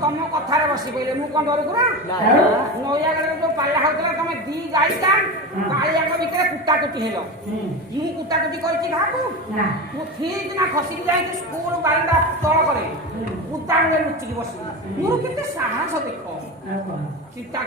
तुम कथार बसी पड़े मु कौन डर गुरा नैया जो पाला होता तुम दी गाईटा कालिया भितर कुटाकुटी हेल मु कुटाकुटी करती मु ठीक ना खसिक जाए स्कूल बारंडा तल करे कुटा लुचिकी बस मोर के साहस देख चिंता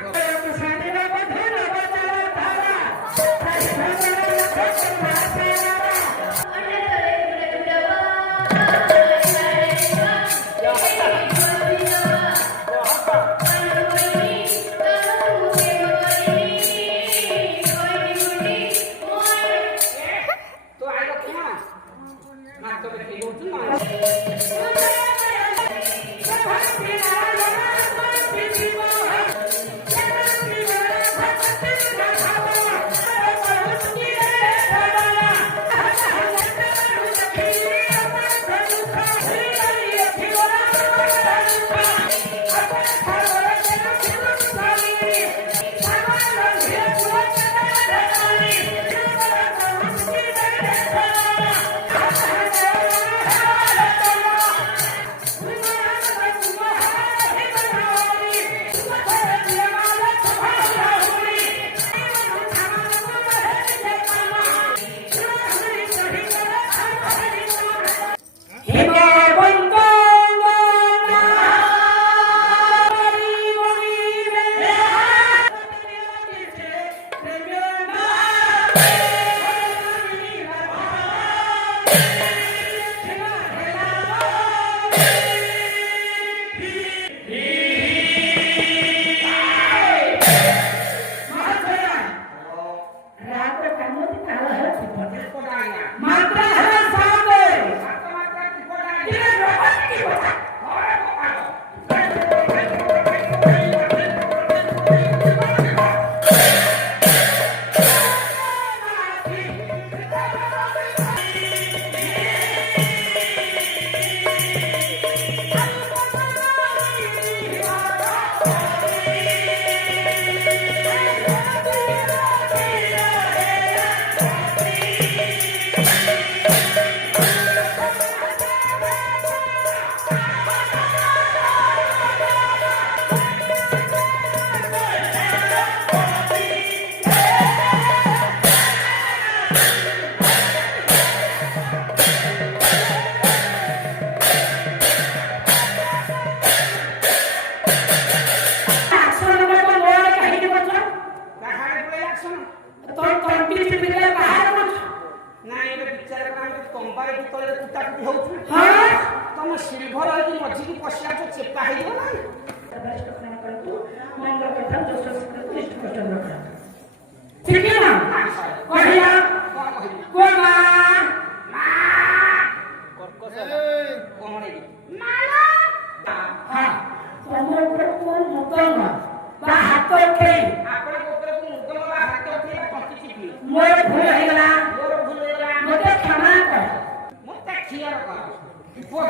तुम सिल्भर मझी की पशिया चेपा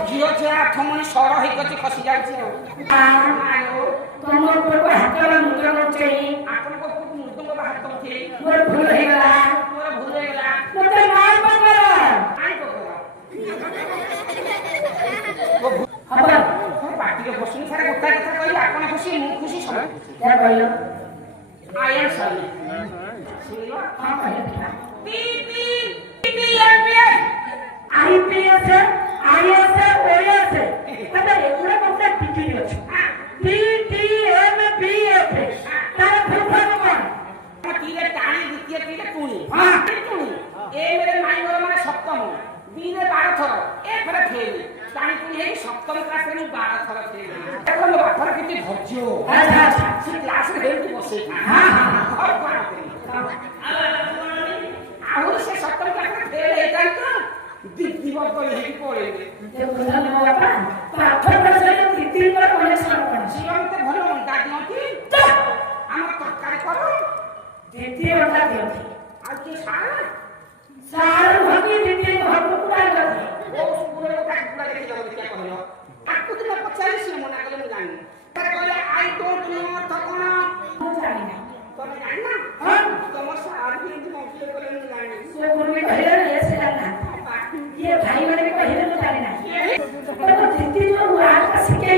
झील छे आठमणी सर होकर खसी जाए पार्टी बसुन सारे गोटा कथा कही आप खुशी मु खुशी सब I am sorry IPS IAS OAS तबे एगुडा कोनटा डिग्री अछि टीटीएमबीएफ तार फुलफॉर्म कोन टीले टाणी द्वितीय टीले टुणी हां टुणी ए मेरे माइनर माने सप्तम बी रे 12 थर ए थर फेल टाणी टुणी हे सप्तम क्लास रे 12 थर फेल देखो लो बापर किति धज्जो अच्छा अच्छा से क्लास रे हेल्थ बसे हां हां और कोन आउर से सप्तम क्लास रे फेल हे तांतो दीदी बाबा यही पड़ेंगे ये बुझा नहीं बाबा पाठक का सही दीदी पर कनेक्शन कर जीवन ते भलो अंडा दियो की हम तरकारी करो दीदी अंडा दियो आज के सार होगी दीदी घर को पूरा कर ओ पूरे का पूरा लेके जाओ क्या कहलो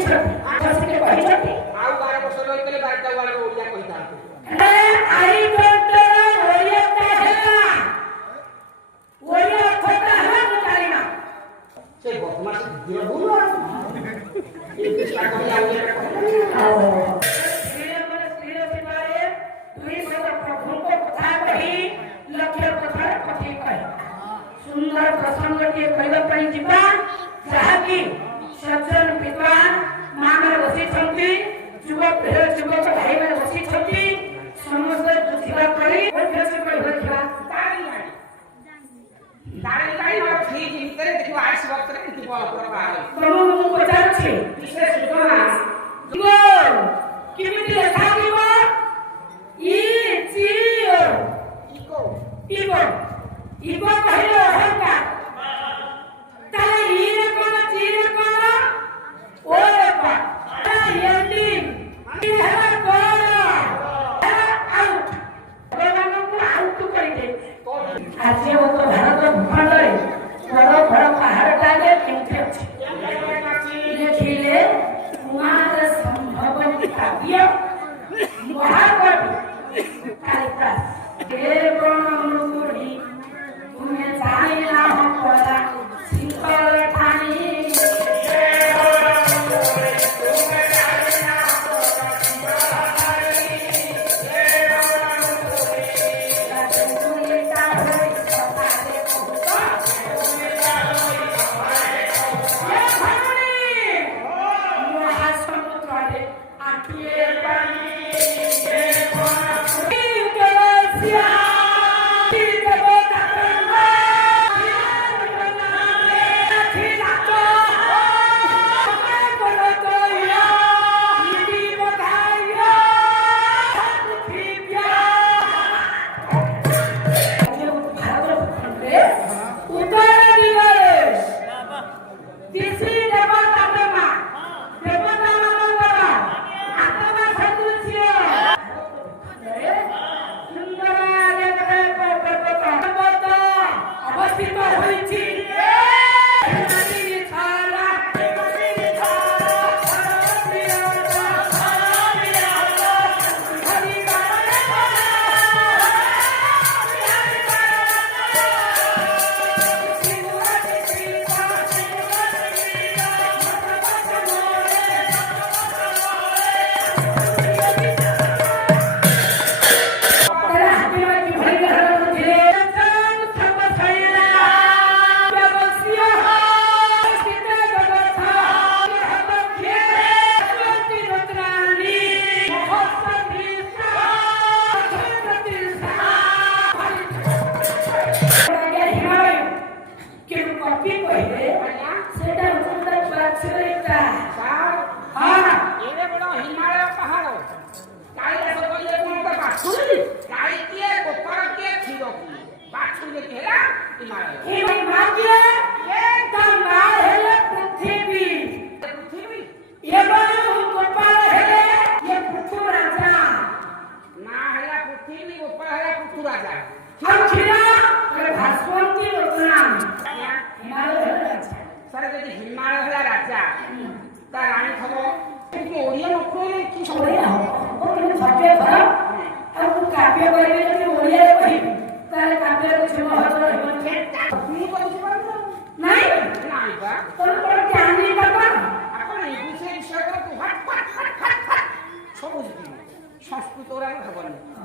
କହିଛନ୍ତି ବସିକି କହିଛନ୍ତି ଆଉ 12 ବର୍ଷ ରହିଥିଲେ 12ଟା ୱାର୍ଡ ଓଡ଼ିଆ କହିଥାନ୍ତେ। ଆଇ ଡୋଣ୍ଟର ଓଡ଼ିଆଟା ହେଲା ଓଡ଼ିଆ ଅର୍ଥଟା ହେଲା ମୁଁ ଜାଣିନା। ସେ ବଦମାସ ଦିଅ ଭୁଲ ଇଂଲିଶ ଟା କହି ଆଉ ଏଟା କହିଲେ ସୁନ୍ଦର ପ୍ରସଙ୍ଗଟିଏ କହିବା ପାଇଁ ଯିବା ଯାହାକି ସଜ୍ଜନ ବିଦ୍ୱାନ ମାନେ ବସିଛନ୍ତି ଯୁବକ ଭାଇମାନେ ବସିଛନ୍ତି ସମସ୍ତେ ବୁଝିବା ପାଇଁ କହିବା ଭିତରେ ଦେଖିବ ଆଇସି ବକ୍ତରେ କିଛି ବଳ ବାହାରେ ମୁଁ ପଚାରୁଛି ବିଶେଷ ସୂଚନା କେମିତି ଲେଖାଯିବ ଇଗୋ କହିଲେ ଅହଙ୍କାର ତାହେଲେ ଇରେ କଣ ଜିରେ କଣ ଓରେ କଣ ହେଲା ଗଡ଼ ଆଉଟ ଭଗବାନଙ୍କୁ ଆଉଟ କରିଦେଇଛି। ଆଜି ଭାରତ ଭୂଖଣ୍ଡରେ ବଡ଼ ବଡ଼ ପାହାଡ଼ଟାରେ କେଉଁଠି ଅଛି ଦେଖିଲେ କୁମାର ସମ୍ଭବ କାବ୍ୟ ମହାକବି କାଳିଦାସ ତୁମେ ଜାଣିଲା ପରା ଶୀତଳ ଠାଣି ମହାସମୁଦ୍ରରେ ଆଖିଏ ପାଣି हिमालय है राजा राणी खबर ओडिया न कहले कि काव्य करिवे जदि ओडिया रे कहिबी ताले काव्य रे छेम हतर हेबन तू कहि पारबो नाही नाही बा तोर पर ज्ञानी बाबा आपण इंग्लिश विषय को हट सब बुझी संस्कृत ओरा खबर नहीं